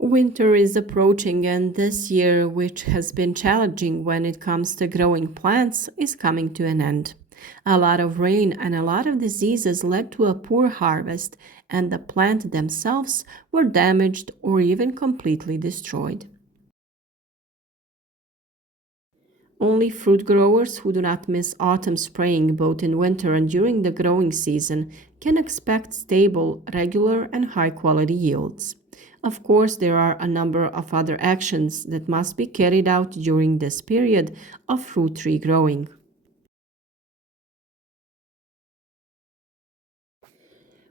Winter is approaching, and this year, which has been challenging when it comes to growing plants, is coming to an end. A lot of rain and a lot of diseases led to a poor harvest, and the plants themselves were damaged or even completely destroyed. Only fruit growers who do not miss autumn spraying both in winter and during the growing season can expect stable, regular, and high quality yields. Of course, there are a number of other actions that must be carried out during this period of fruit tree growing.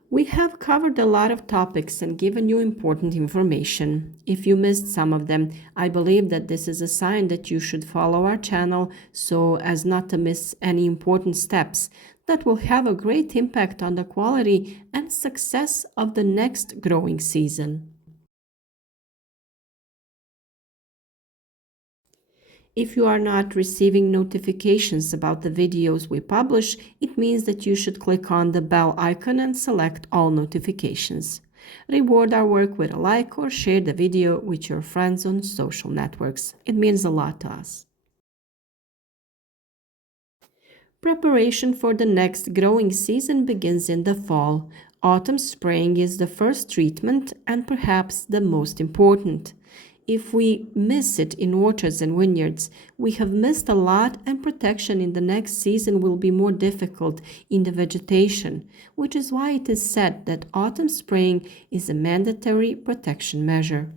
We have covered a lot of topics and given you important information. If you missed some of them, I believe that this is a sign that you should follow our channel so as not to miss any important steps that will have a great impact on the quality and success of the next growing season. If you are not receiving notifications about the videos we publish, it means that you should click on the bell icon and select all notifications. Reward our work with a like or share the video with your friends on social networks. It means a lot to us. Preparation for the next growing season begins in the fall. Autumn spraying is the first treatment and perhaps the most important. If we miss it in orchards and vineyards, we have missed a lot, and protection in the next season will be more difficult in the vegetation, which is why it is said that autumn spraying is a mandatory protection measure.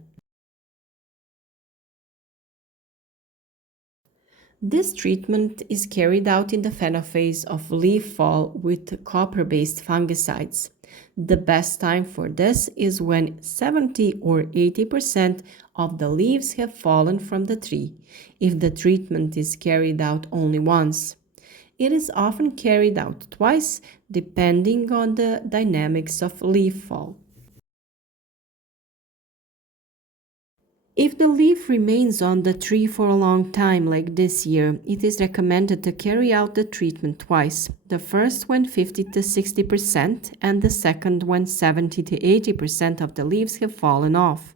This treatment is carried out in the phenophase of leaf fall with copper-based fungicides. The best time for this is when 70 or 80% of the leaves have fallen from the tree, if the treatment is carried out only once. It is often carried out twice, depending on the dynamics of leaf fall. If the leaf remains on the tree for a long time, like this year, it is recommended to carry out the treatment twice. The first when 50 to 60% and the second when 70 to 80% of the leaves have fallen off.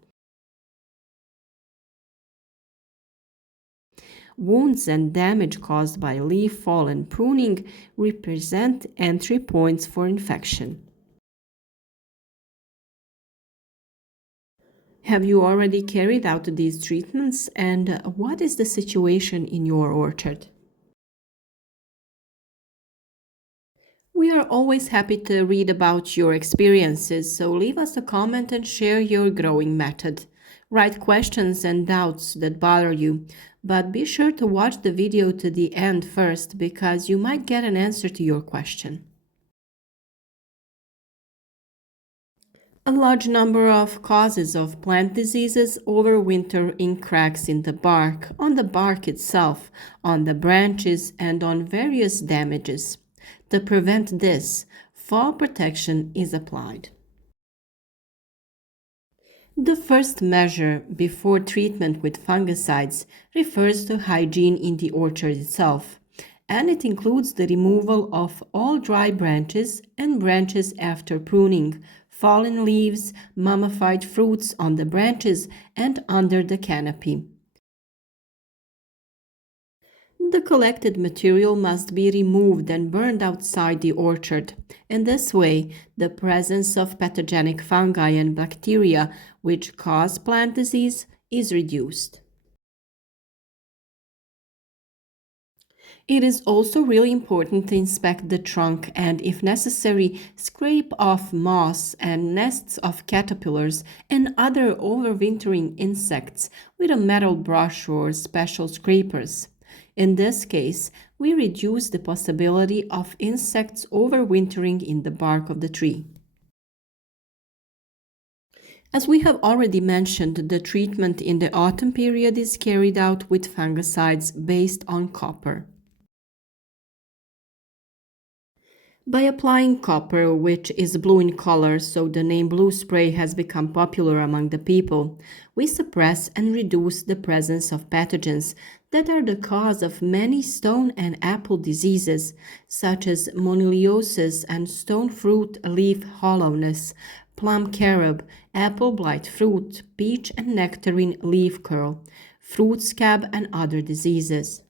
Wounds and damage caused by leaf fall and pruning represent entry points for infection. Have you already carried out these treatments, and what is the situation in your orchard? We are always happy to read about your experiences, so leave us a comment and share your growing method. Write questions and doubts that bother you, but be sure to watch the video to the end first because you might get an answer to your question. A large number of causes of plant diseases overwinter in cracks in the bark, on the bark itself, on the branches, and on various damages. To prevent this, fall protection is applied. The first measure before treatment with fungicides refers to hygiene in the orchard itself, and it includes the removal of all dry branches and branches after pruning, fallen leaves, mummified fruits on the branches and under the canopy. The collected material must be removed and burned outside the orchard. In this way, the presence of pathogenic fungi and bacteria which cause plant disease is reduced. It is also really important to inspect the trunk and, if necessary, scrape off moss and nests of caterpillars and other overwintering insects with a metal brush or special scrapers. In this case, we reduce the possibility of insects overwintering in the bark of the tree. As we have already mentioned, the treatment in the autumn period is carried out with fungicides based on copper. By applying copper, which is blue in color, so the name blue spray has become popular among the people, we suppress and reduce the presence of pathogens that are the cause of many stone and apple diseases, such as moniliosis and stone fruit leaf hollowness, plum carob, apple blight fruit, peach and nectarine leaf curl, fruit scab, and other diseases.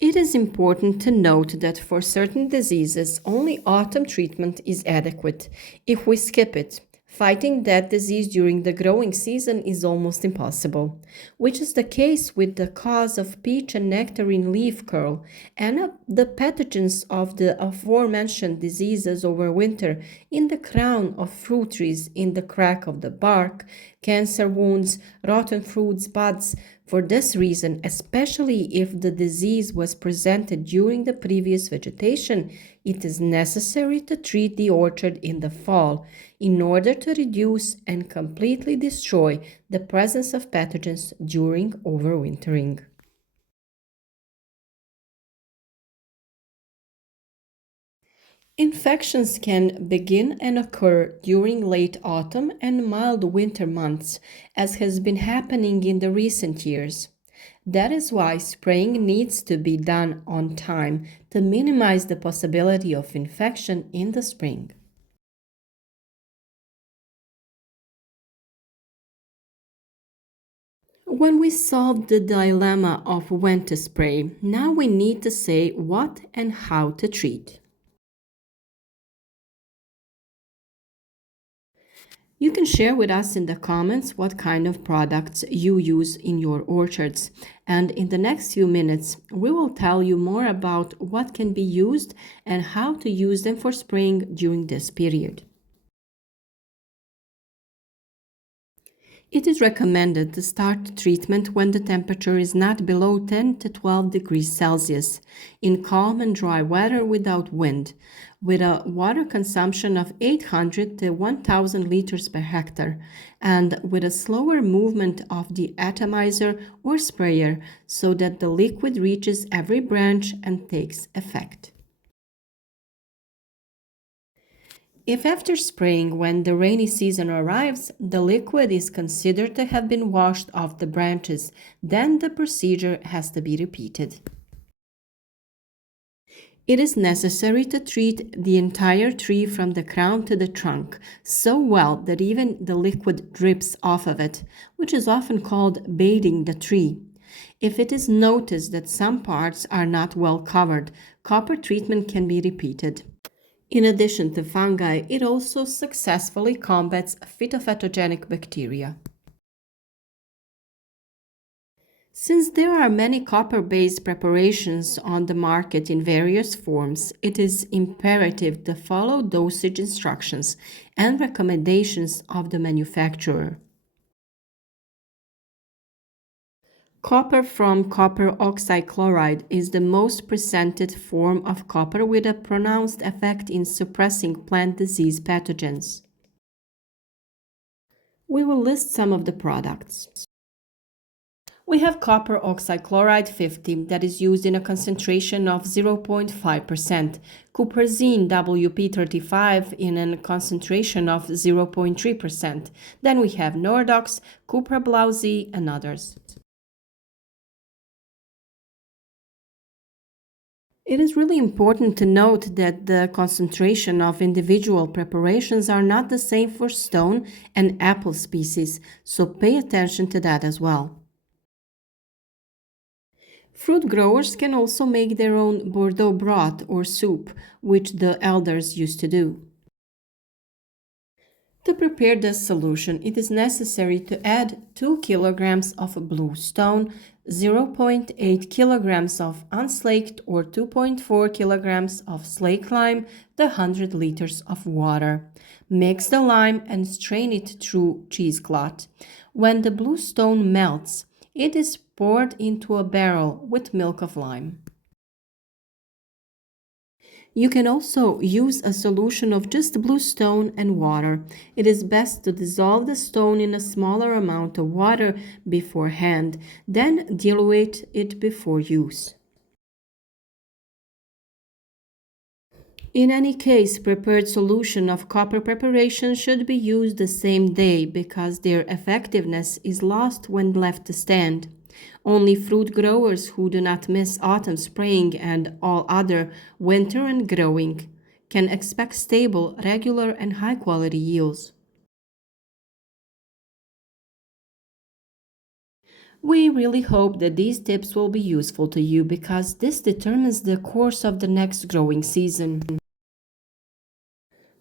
It is important to note that for certain diseases, only autumn treatment is adequate. If we skip it, fighting that disease during the growing season is almost impossible, which is the case with the cause of peach and nectarine leaf curl, and the pathogens of the aforementioned diseases over winter in the crown of fruit trees, in the crack of the bark, cancer wounds, rotten fruits, buds. For this reason, especially if the disease was presented during the previous vegetation, it is necessary to treat the orchard in the fall in order to reduce and completely destroy the presence of pathogens during overwintering. Infections can begin and occur during late autumn and mild winter months, as has been happening in the recent years. That is why spraying needs to be done on time to minimize the possibility of infection in the spring. When we solved the dilemma of when to spray, now we need to say what and how to treat. You can share with us in the comments what kind of products you use in your orchards. And in the next few minutes, we will tell you more about what can be used and how to use them for spraying during this period. It is recommended to start treatment when the temperature is not below 10 to 12 degrees Celsius, in calm and dry weather without wind, with a water consumption of 800 to 1000 liters per hectare, and with a slower movement of the atomizer or sprayer so that the liquid reaches every branch and takes effect. If after spraying, when the rainy season arrives, the liquid is considered to have been washed off the branches, then the procedure has to be repeated. It is necessary to treat the entire tree from the crown to the trunk so well that even the liquid drips off of it, which is often called bathing the tree. If it is noticed that some parts are not well covered, copper treatment can be repeated. In addition to fungi, it also successfully combats phytopathogenic bacteria. Since there are many copper-based preparations on the market in various forms, it is imperative to follow dosage instructions and recommendations of the manufacturer. Copper from copper oxychloride is the most presented form of copper with a pronounced effect in suppressing plant disease pathogens. We will list some of the products. We have copper oxychloride 50 that is used in a concentration of 0.5%, cuperzine WP35 in a concentration of 0.3%. Then we have Nordox, Cupra Blau Z, and others. It is really important to note that the concentration of individual preparations are not the same for stone and apple species, so pay attention to that as well. Fruit growers can also make their own Bordeaux broth or soup, which the elders used to do. To prepare this solution, it is necessary to add 2 kilograms of blue stone, 0.8 kilograms of unslaked or 2.4 kilograms of slaked lime, to 100 liters of water. Mix the lime and strain it through cheesecloth. When the blue stone melts, it is poured into a barrel with milk of lime. You can also use a solution of just blue stone and water. It is best to dissolve the stone in a smaller amount of water beforehand, then dilute it before use. In any case, prepared solution of copper preparation should be used the same day because their effectiveness is lost when left to stand. Only fruit growers who do not miss autumn spraying and all other winter and growing can expect stable, regular, and high quality yields. We really hope that these tips will be useful to you because this determines the course of the next growing season.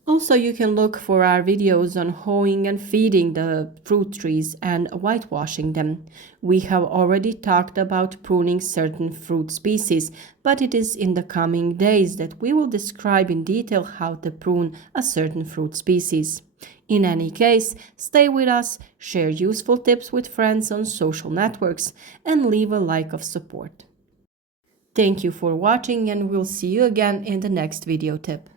Also, you can look for our videos on hoeing and feeding the fruit trees and whitewashing them. We have already talked about pruning certain fruit species, but it is in the coming days that we will describe in detail how to prune a certain fruit species. In any case, stay with us, share useful tips with friends on social networks, and leave a like of support. Thank you for watching, and we'll see you again in the next video tip.